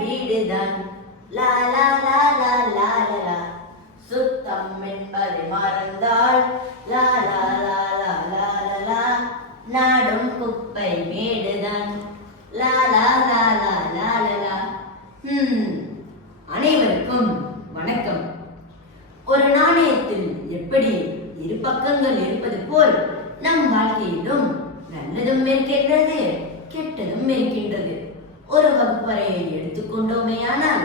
வீடுதான். லா லா லா லா லா லா. சுத்தம் என்பதை மறந்தால் லா லா லா லா லா லா. நாடும் குப்பை மேடுதான். லா லா லா லா லா லா. அனைவருக்கும் வணக்கம். ஒரு நாணயத்தில் எப்படி இரு பக்கங்கள் இருப்பது போல் நம் வாழ்க்கையிலும் நல்லதும் இருக்கின்றது, கெட்டதும் இருக்கின்றது. ஒரு வகுப்பறையை எடுத்துக்கொண்டோமேயானால்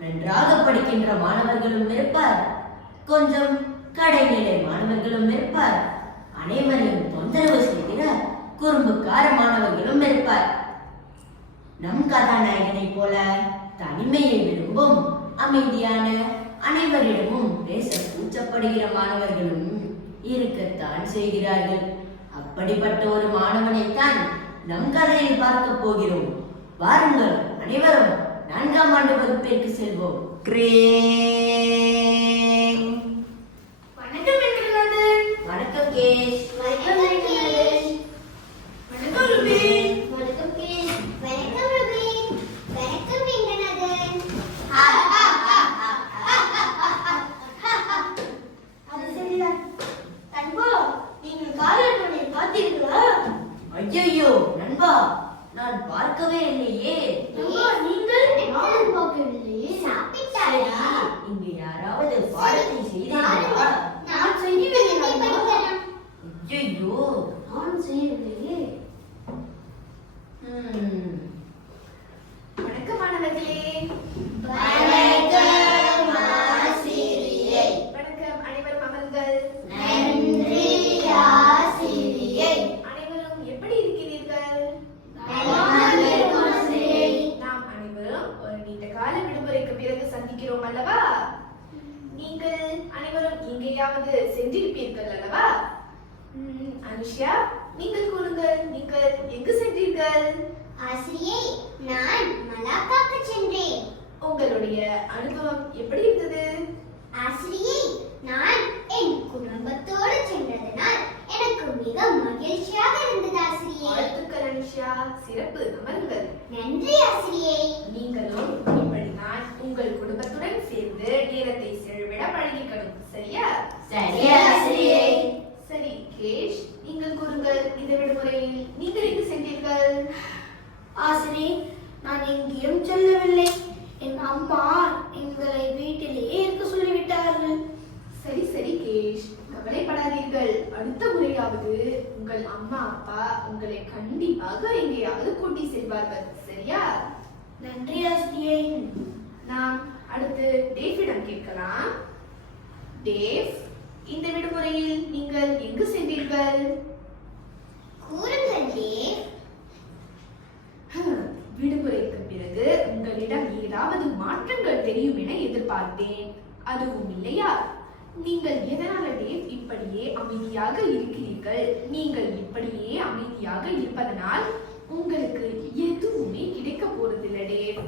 நன்றாக படிக்கின்ற மாணவர்களும் இருப்பார், கொஞ்சம் கடைநிலை மாணவர்களும் இருப்பார், அனைவரையும் தொந்தரவு செய்கிற குறும்புக்கார மாணவர்களும் இருப்பார். நம் கதாநாயகனை போல தனிமையை விரும்பும் அமைதியான, அனைவரிடமும் பேச கூச்சப்படுகிற மாணவர்களும் இருக்கத்தான் செய்கிறார்கள். அப்படிப்பட்ட ஒரு மாணவனைத்தான் நம் கதையில் பார்க்க போகிறோம். வாருங்கள் அனைவரும் 4ஆம் ஆண்டு வகுப்பிற்கு செல்வோம். வணக்கம் வெங்கடநாதன். வணக்கம் கேஷ். வணக்கம் வெங்கடநாதன். வணக்கம் ரூபி. வணக்கம் கேஷ். வணக்கம் ரூபி. வணக்கம் வெங்கடநாதன். அது சரிதான். நண்பா, நீங்கள் காலட்டோனை பார்த்தீர்களா? ஐயோ நண்பா, நான் பார்க்கவே இல்லையே. நண்பா, நீங்கள்? நானும் பார்க்கவில்லையே. சாப்பிட்டாயா? இங்கு யாராவது பாடத்தை செய்தீர்களா? நான் செய்யவில்லை நண்பா. ஐயோ, நான் செய்யவில்லையே. வணக்கம் மாணவர்களே. வணக்கம் ஆசிரியை. வணக்கம், அனைவரும் அமருங்கள். நன்றி ஆசிரியை. அனைவரும் எப்படி இருக்கிறீர்கள்? நலமாக இருக்கும் ஆசிரியை. நாம் அனைவரும் ஒரு நீண்ட கால விடுமுறைக்கு பிறகு சந்திக்கிறோம் அல்லவா? நீங்கள் அனைவரும் எங்கேயாவது சென்றிருப்பீர்கள் அல்லவா? அனுஷா, நீங்கள் கூறுங்கள், நீங்கள் எங்கு சென்றீர்கள்? ஆசிரியை, நான் மலாக்காக்கு சென்றேன். உங்களுடைய அனுபவம் எப்படி இருந்தது? ஆசிரியை, நான் என் குடும்பத்தோடு சென்றதனால் எனக்கு மிக மகிழ்ச்சியாக இருந்தது ஆசிரியை. வாழ்த்துக்கள் அனுஷா, சிறப்பு, அமருங்கள். நன்றி ஆசிரியை. நீங்களும் இப்படிதான் உங்கள் குடும்பத்துடன் சேர்ந்து நேரத்தை செலவிட பழகிக்கணும், சரியா? சரி ஆசிரியை. சரி கேஷ், நீங்கள் கூறுங்கள், இந்த விடுமுறையில் நீங்கள் எங்கு சென்றீர்கள்? ஆசிரியை, நான் எங்கேயும் செல்லவில்லை. என் அம்மா எங்களை வீட்டிலேயே இருக்க சொல்லிவிட்டார்கள். சரி சரி கேஷ், கவலைப்படாதீர்கள். அடுத்த முறையாவது உங்கள் அம்மா அப்பா உங்களை கண்டிப்பாக எங்கேயாவது கூட்டி செல்வார்கள், சரியா? நன்றி ஆசிரியை. நாம் அடுத்து டேவிடம் கேட்கலாம். டேவ், இந்த விடுமுறையில் நீங்கள் எங்கு சென்றீர்கள்? கூறுங்கள் தேவ். விடுமுறைக்கு பிறகு உங்களிடம் ஏதாவது மாற்றங்கள் தெரியும் என எதிர்பார்த்தேன். அதுவும் இல்லையா? நீங்கள் எதனால டேவ் இப்படியே அமைதியாக இருக்கிறீர்கள்? நீங்கள் இப்படியே அமைதியாக இருப்பதனால் உங்களுக்கு எதுவுமே கிடைக்க போறதில்லை டேவ்.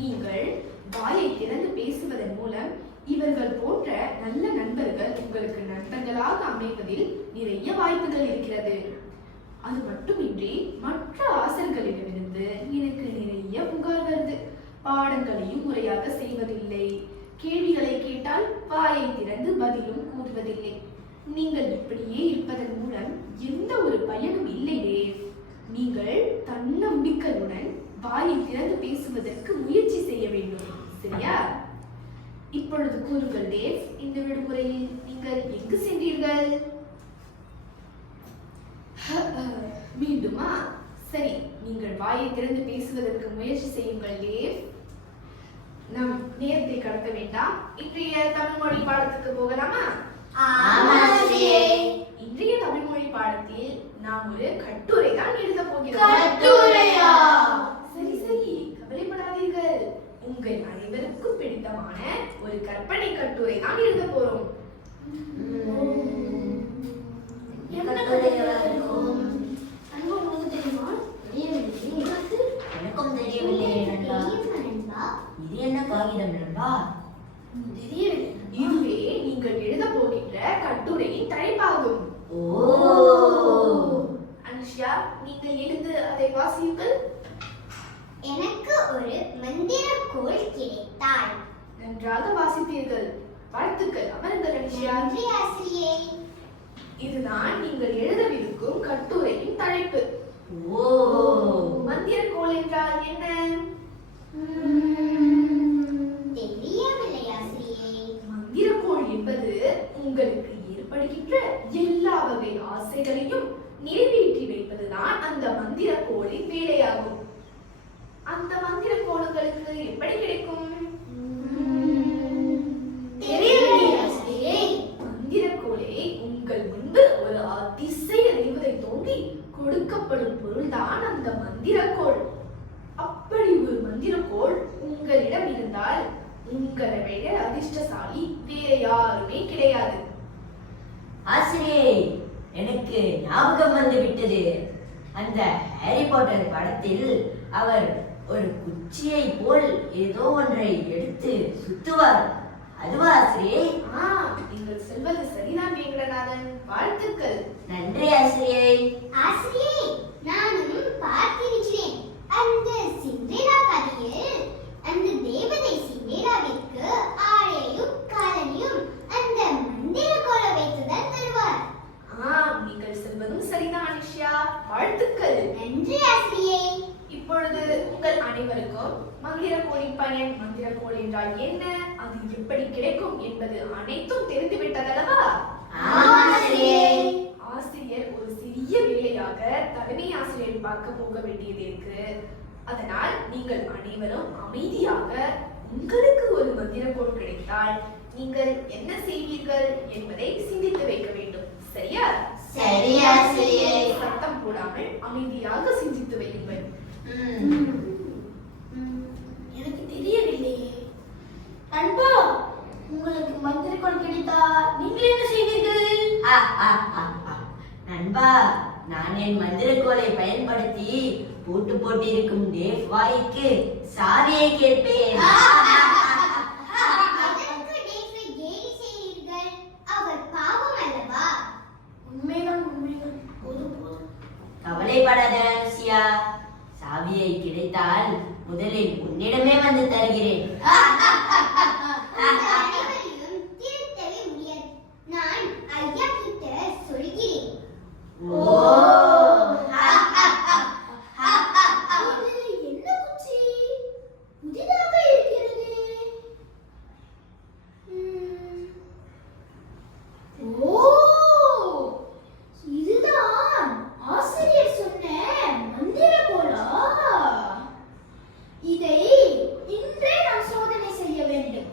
நீங்கள் வாயை திறந்து பேசுவதன் மூலம் இவர்கள் போன்ற நல்ல நண்பர்கள் உங்களுக்கு நண்பர்களாக அமைவதில் நிறைய வாய்ப்புகள் இருக்கிறது. அது மட்டுமின்றி மற்ற ஆசிரியர்களிடமிருந்து எனக்கு நிறைய புகார் வருது. பாடங்களையும் முறையாக செய்வதில்லை, கேள்விகளை கேட்டால் வாயை திறந்து பதிலும் கூறுவதில்லை. நீங்கள் இப்படியே இருப்பதன் மூலம் எந்த ஒரு பயனும் இல்லை டேவ். நீங்கள் தன்னம்பிக்கையுடன் வாயை திறந்து பேசுவதற்கு முயற்சி செய்ய வேண்டும், சரியா? இப்பொழுது கூறுங்கள் டேவ், இந்த விடுமுறையில் நீங்கள் எங்கு சென்றீர்கள்? மீண்டுமா? சரி, நீங்கள் வாயை திறந்து பேசுவதற்கு முயற்சி செய்யுங்கள் டேவ். நம் நேரத்தை கடத்த வேண்டாம். இன்றைய தமிழ் மொழி பாடத்துக்கு போகலாமா? இன்றைய தமிழ் மொழி பாடத்தில் நாம் ஒரு கட்டுரை தான் எழுத போகிறோம். கட்டுரையா? சரி சரி, கவலைப்படாதீர்கள். உங்கள் அனைவருக்கும் பிடித்தமான ஒரு கற்பனை கட்டுரை தான் எழுத போறோம். என்ன கதையா இருக்கும்? அன்பு, உங்களுக்கு தெரியுமா? எனக்கும் தெரியவில்லை நண்பா. நண்பா, இது என்ன காகிதம் நண்பா? தெரியவில்லை. இதுவே நீங்கள் எழுத போகின்ற கட்டுரையின் தலைப்பாகும். ஓ, அனுஷா, நீங்கள் எழுந்து அதை வாசியுங்கள். எனக்கு ஒரு மந்திர கோல் கிடைத்தாள். நன்றாக வாசித்தீர்கள். வாழ்த்துக்கள். அமருங்கள் அனிஷா. நன்றி ஆசிரியை. இதுதான் நீங்கள் எழுதவிருக்கும் கட்டுரையின் தலைப்பு. ஓ, மந்திரக்கோள் என்றால் என்ன? தெரியவில்லை ஆசிரியை. மந்திரக்கோள் என்பது உங்களுக்கு ஏற்படுகின்ற எல்லா வகை ஆசைகளையும் நிறைவேற்றி வைப்பதுதான் அந்த மந்திரக்கோளின் வேலையாகும். அந்த மந்திரக்கோளுங்களுக்கு எப்படி கிடைக்கும்? தெரியவில்லை ஆசிரியை. மந்திரக்கோளை உங்கள் முன்பு ஒரு அதிசய தேவதை தோன்றி கொடுக்கப்படும் பொருள்தான் அந்த மந்திரக்கோள். அப்படி ஒரு மந்திரக்கோள் உங்களிடம் இருந்தால் உங்களை விட அதிர்ஷ்டசாலி வேற யாருமே கிடையாது. ஆசிரியை, எனக்கு ஞாபகம் வந்து விட்டது. அந்த ஹாரி பாட்டர் படத்தில் அவர் ஒரு குச்சியை போல் ஏதோ ஒன்றை எடுத்து சுத்துவார். அதுவா ஆசிரியை? நீங்கள் சொல்வது சரிதான் வேங்கடநாதன். வாழ்த்துக்கள். நன்றி ஆசிரியை. ஆசிரியை, நானும் பார்த்திருக்கிறேன். அந்த சிண்ட்ரெல்லா கதையில் அந்த தேவதை சிண்ட்ரெல்லாவிற்கு ஆடையும் காலனியும் அந்த மந்திரக்கோளை வைத்துதான் தருவார். நீங்கள் சொல்வதும் சரிதான் அனிஷா. வாழ்த்துக்கள். நன்றி ஆசிரியை. இப்பொழுது உங்கள் அனைவருக்கும் மந்திரக்கோளின் பயன், மந்திரக்கோள் என்றால் என்ன, அது எப்படி கிடைக்கும் என்பது அனைத்தும் தெரிந்துவிட்டதல்லவா? ஆசிரியர் ஒரு சிறிய வேலையாக தலைமை ஆசிரியரை பார்க்க போக வேண்டியது இருக்கு. அதனால் நீங்கள் அனைவரும் அமைதியாக உங்களுக்கு ஒரு மந்திரக்கோள் கிடைத்தால் நீங்கள் என்ன செய்வீர்கள் என்பதை சிந்தித்து வைக்க வேண்டும். சரியா? சரி ஆசிரியை. சத்தம் போடாமல் அமைதியாக சிந்தித்து வையுங்கள். எனக்கு தெரியவில்லையே. நண்பா, உங்களுக்கு மந்திரக்கோள் கிடைத்தால் நீங்கள் என்ன செய்வீர்கள்? நண்பா, நான் என் மந்திரக்கோளை பயன்படுத்தி போட்டு போட்டிருக்கும் தேவ் வாய்க்கு சாவியை கேட்பேன். அதற்கு டேவை கேலி செய்கிறீர்கள். அவர் பாவம் அல்லவா? உண்மைதான், உண்மைதான். போதும் போதும். கவலைப்படாத அனுசியா, சாவியை கிடைத்தால் முதலில் உன்னிடமே வந்து தருகிறேன். உங்கள் அனைவரையும் திருத்தவே முடியாது. நான் ஐயா கிட்ட சொல்கிறேன். ஓ, இது என்ன குச்சி? புதிதாக இருக்கிறது. ஓ, இதுதான் ஆசிரியர் சொன்ன மந்திரக்கோளா? இதை இன்றே நான் சோதனை செய்ய வேண்டும்.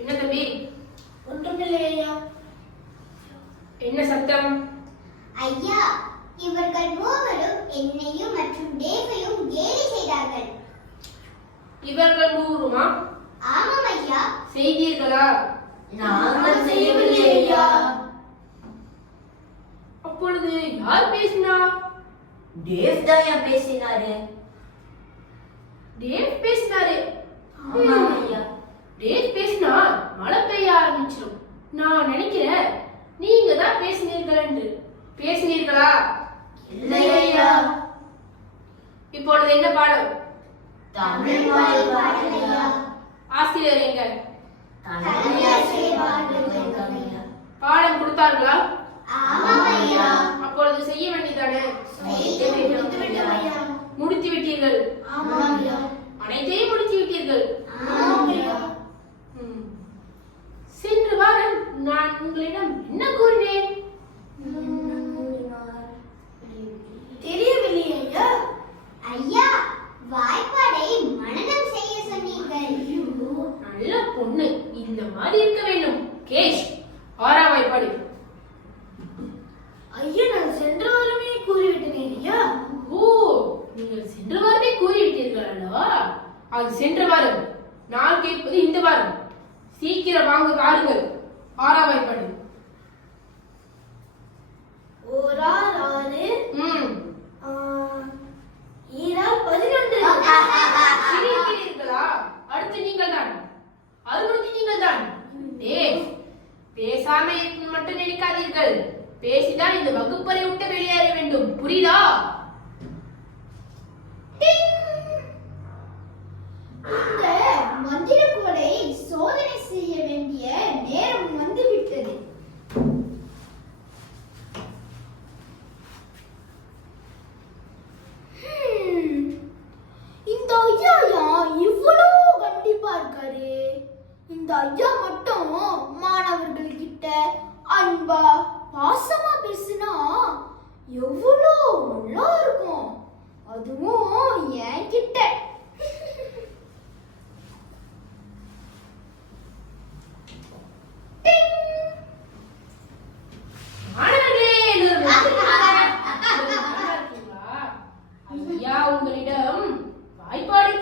என்ன தம்பி? ஒன்றுமில்லை ஐயா. என்ன சத்தம்? ஐயா, இவர்கள் மூவரும் என்னையும் மற்றும் டேவையும் கேலி செய்தார்கள். இவர்கள் மூவருமா? ஆமாம் ஐயா. செய்தீர்களா? நாங்கள் செய்யவில்லை ஐயா. அப்பொழுது யார் பேசினா? தேவ் தான் பேசினாரு. டேவ் பேசினாரு. ஆமா ஐயா. டேவ் பேசினா மழை பெய்ய ஆரம்பிச்சிடும். நான் நினைக்கிறேன் நீங்க தான் பேசினீர்கள் என்று. பேசினீர்களா? இல்லை ஐயா. இப்பொழுது என்ன பாடம்? தமிழ் பாடல் ஐயா. ஆசிரியர் எங்க? தலைமை ஆசிரியர் பாடல் ஐயா. பாடம் கொடுத்தார்களா? ஆமாம் ஐயா. அப்பொழுது செய்ய வேண்டியதானே? செய்து விட்டோம் ஐயா. முடித்து விட்டீர்கள். ஆமாம் ஐயா. அனைத்தையும் முடித்து விட்டீர்கள். ஆமாம் ஐயா. சென்ற வாரம் நான் உங்களிடம் என்ன கூறினேன்? தெரியவில்லை ஐயா. ஐயா, வாய்ப்பாடை மனனம் செய்ய சொன்னீர்கள். நல்ல பொண்ணு, இந்த மாதிரி இருக்க வேண்டும். கேஷ், 6ஆம் வாய்ப்பாடு. ஐயா, நான் சென்ற வாரமே கூறிவிட்டேன் ஐயா. ஓ, நீங்கள் சென்ற வாரமே கூறிவிட்டீர்கள் அல்லவா? அது சென்ற வாரம். நான் கேட்பது இந்த வாரம். சீக்கிரம் வாங்க பாருங்கள். 6ஆம் வாய்ப்பாடு. ஓரார் 6, ஈரார் 11. சிரிக்கிறீர்களா? அடுத்து நீங்கள் தான். அது முடித்து நீங்கள் தான். பேசாம மட்டும் நினைக்காதீர்கள். பேசிதான் இந்த வகுப்பறை விட்டு வெளியேற வேண்டும். புரியுதா? இந்த மந்திர கோலை சோதனை செய்ய வேண்டிய நேரம் வந்துவிட்டது. இந்த ஐயா இவ்வளோ கண்டிப்பா இருக்காரு. இந்த ஐயா மட்டும் மாணவர்கள் கிட்ட அன்பா பாசமா பேசினா எவ்வளோ நல்லா இருக்கும். அதுவும் என் கிட்ட. ஐயா உங்களிடம் வாய்ப்பாடு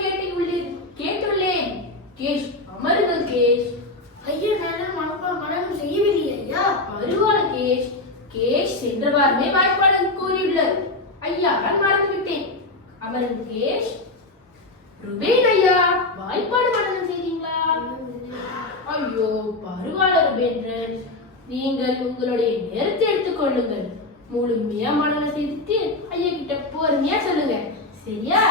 கேட்டுள்ளேன். கேஷ், அமருங்கள் கேஷ். ஐயா நான் மனநம் செய்யவில்லை ஐயா. பரவாயில்ல கேஷ். கேஷ் சென்ற வாரமே வாய்ப்பாடு கூறியுள்ளார். ஐயா நான் மறந்து விட்டேன். அமருங்கள் கேஷ். ருபேன் ஐயா வாய்ப்பாடு மனநம் செய்தீங்களா? ஐயோ பரவாயில்ல ருபேந்திரன், நீங்கள் உங்களுடைய நேரத்தை எடுத்துக்கொள்ளுங்கள். முழுமையா மனநம் செய்துட்டு ஐயா கிட்ட பொறுமையா சொல்லுங்க. சரியா?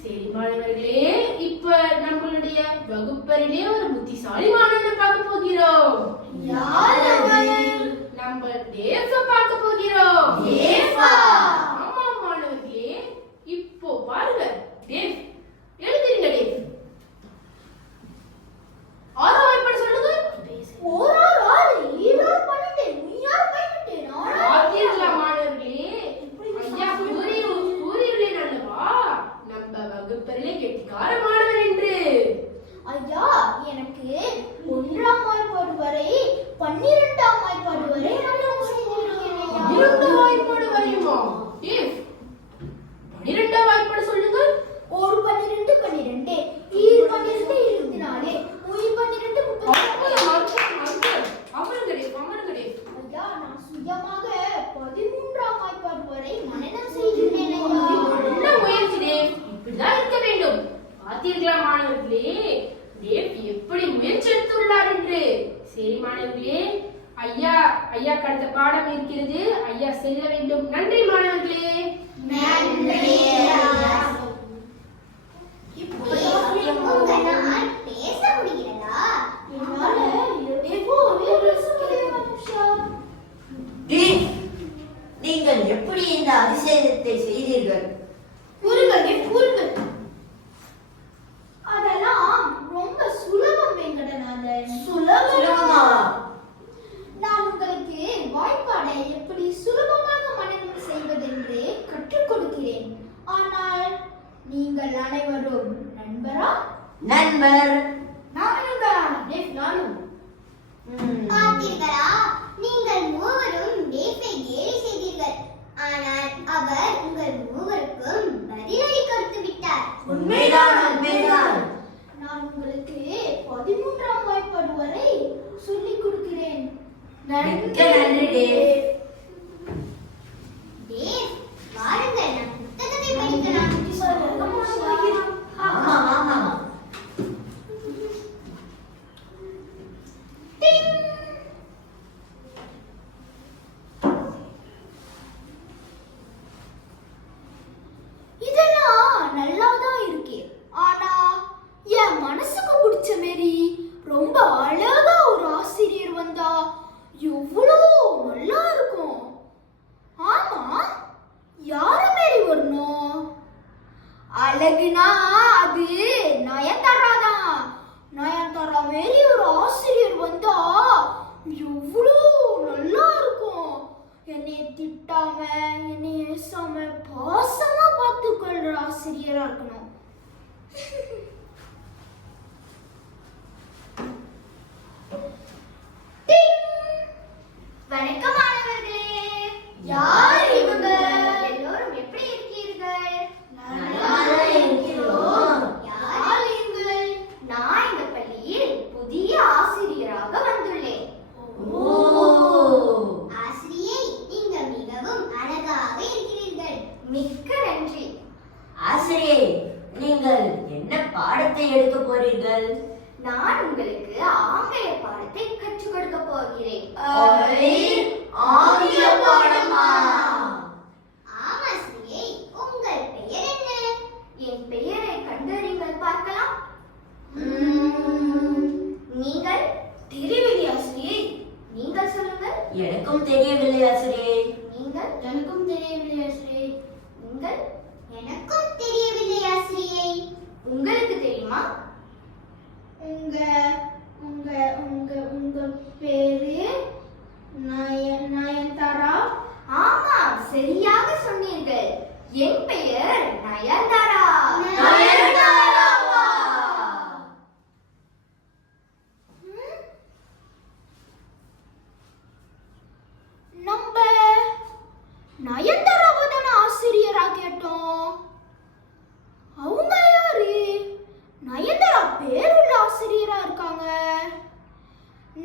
சரி மாணவர்களே, இப்ப நம்மளுடைய வகுப்பறையிலே ஒரு புத்திசாலி மாணவனை பார்க்க போகிறோம். நம்ம தேவ பார்க்க போகிறோம். ஆமா மாணவர்களே, இப்போ பாருங்க. தேவ் எழுதுறீங்க. தேவ் ஆரோ வாய்ப்பாடு சொல்லுங்க. பார்த்தீங்களா மாணவர்களே, ஐயா கூறியுள்ளேன் அல்லவா நம்ம வகுப்பறையிலே கெட்டிக்கார மாணவர் என்று. ஐயா எனக்கு 1ஆம் வாய்ப்பாடு வரை 12ஆம் வாய்ப்பாடு வரை நான் செய்திருக்கேன் ஐயா. 12 வாய்ப்பாடு வரையுமா? தேவ் 12 வாய்ப்பாடு சொல்லுங்க. 1 12 12 ஈர் 12 24 உயிர் 12 அமருங்கடே. ஐயா நான் சுயமாக 13ஆம் வாய்ப்பாடு வரை மனனம் செய்திருக்கேன் ஐயா. நல்ல முயற்சி தேவ், இப்படிதான் இருக்க வேண்டும். பார்த்தீர்களா மாணவர்களே, தேவ் எப்படி முயற்சி எடுத்துள்ளார் என்று. சரி மாணவர்களே, ஐயா கடந்த பாடம் இருக்கிறது. ஐயா செல்ல வேண்டும். நன்றி மாணவர்களே. உங்களால் பேச முடிகிறதா? நீங்கள் எப்படி இந்த அதிசயத்தை செய்தீர்கள்? கூறுங்கள். அதெல்லாம் ரொம்ப சுலபம் வெங்கடநாதன். சுலபமா? நான் உங்களுக்கு வாய்ப்பாடை எப்படி சுலபமாக மனனம் செய்வதென்று கற்றுக் கொடுக்கிறேன். ஆனால் நீங்கள் அனைவரும் நண்பரா? நண்பர். நானும். பார்த்தீர்களா? நீங்கள் மூவரும் டேப்பை கேலி செய்தீர்கள். ஆனால் அவர் உங்கள் மூவருக்கும் பதிலடி கொடுத்து விட்டார். உண்மைதான். நான் உங்களுக்கு 13ஆம் வாய்ப்பாடு வரை சொல்லிக் கொடுக்கிறேன். மிக்க நன்றி டேவ். டேவ், வாருங்கள், நம் புத்தகத்தை படிக்கலாம். ஆமா. இதெல்லாம் நல்லாதான் இருக்கு. ஆனா என் மனசுக்கு பிடிச்ச மாரி ரொம்ப அழகா ஒரு ஆசிரியர் வந்தா எவ்வளோ நல்லா இருக்கும். ஆமா, யார மாரி வரணும்? அழகுனா அது நயன்தாராதான். நயன்தாரா மாரி ஒரு ஆசிரியர் வந்தா எவ்வளோ நல்லா இருக்கும். என்னைய திட்டாம என்னைய ஏசாம பாசமா பார்த்துக்கொள்ற ஆசிரியரா இருக்கணும். வணக்கம் மாணவர்களே. யார் இவங்க? எல்லோரும் எப்படி இருக்கீர்கள்? நலமாக இருக்கிறோம். யார் நீங்கள்? நான் இந்த பள்ளியில் புதிய ஆசிரியராக வந்துள்ளேன். ஓ. ஆசிரியை, நீங்கள் மிகவும் அழகாக இருக்கிறீர்கள். மிக்க நன்றி. ஆசிரியை, நீங்கள் என்ன எனக்கும் தெரியவில்லை ஆசிரியை. நீங்கள்? எனக்கும் தெரியவில்லை ஆசிரியை. நீங்கள்? எனக்கும் தெரியவில்லை ஆசிரியை. உங்களுக்கு தெரியுமா? உங்க உங்க உங்க உங்க பேரு நயன்தாரா? ஆமாம், சரியாக சொன்னீர்கள். என் பெயர் நயன்தாரா. நயன்தாராவா? நம்ம நயன்தாராவை தானே ஆசிரியரா கேட்டோம். அவங்க யாரு? நயன்தாரா பேருள்ள ஆசிரியரா இருக்காங்க.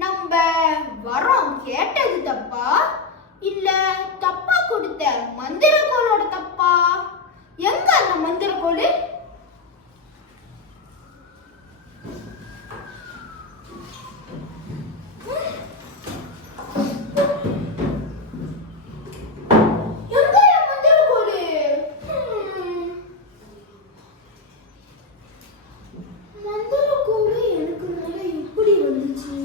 நம்ம வரோம் கேட்டது தப்பா இல்ல தப்பா கொடுத்த மந்திரக்கோளோட தப்பா? எங்க அந்த மந்திரக்கோள்? எங்க என் மந்திரக்கோள்? மந்திரக்கோள் எனக்கு மேல எப்படி வந்துச்சு?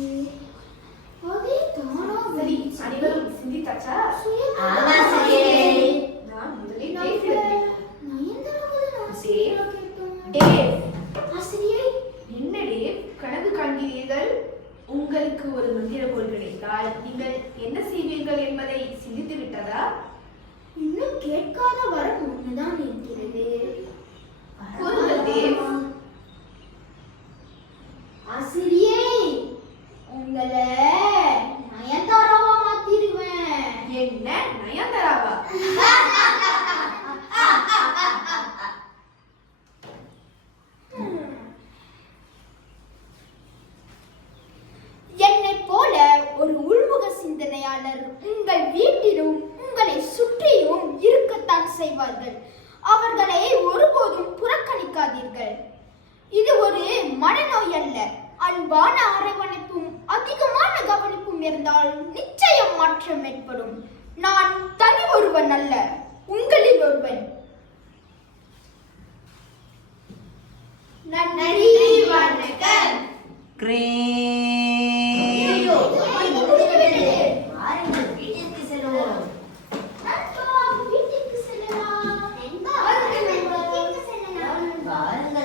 அதே தானா சரி, அனைவரும் சிந்தித்தாச்சா? ஆமா ஆசிரியை. நான் முதலில் நம்ம பேசுகிறேன். நயன்தாராவை தான் ஆசிரியரா கேட்டோம். டேவ், ஆசிரியை, என்ன டேவ் கனவு காண்கிறீர்கள்? உங்களுக்கு ஒரு மந்திரக்கோள் கிடைத்தால் நீங்கள் என்ன செய்வீர்கள் என்பதை சிந்தித்து விட்டதா? இன்னும் கேட்காத வரம் ஒண்ணுதான் இருக்கிறது. கூறுங்கள் தேவ். ஆசிரியை, உங்களை நயன்தாராவா மாத்திடுவேன். என்ன நயன்தாராவா? என்னைப் போல ஒரு உள்முக சிந்தனையாளர் உங்கள் வீட்டிலும் உங்களை சுற்றியும் இருக்கத்தான் செய்வார்கள். அவர்களை ஒருபோதும் புறக்கணிக்காதீர்கள். இது ஒரு மனநோய் அல்ல. அன்பான அரவணைப்பும் அதிகமான கவனிப்பும் இருந்தால் நிச்சயம் மாற்றம் ஏற்படும். நான் தனி ஒருவன் அல்ல, உங்களில் ஒருவன். நன்றி, வணக்கம். ஐயோ, வாருங்கள், வீட்டிற்கு செல்வோம். நண்பா, வீட்டுக்கு செல்லலாம். நண்பா, வீட்டுக்கு செல்லலாம். வாருங்கள்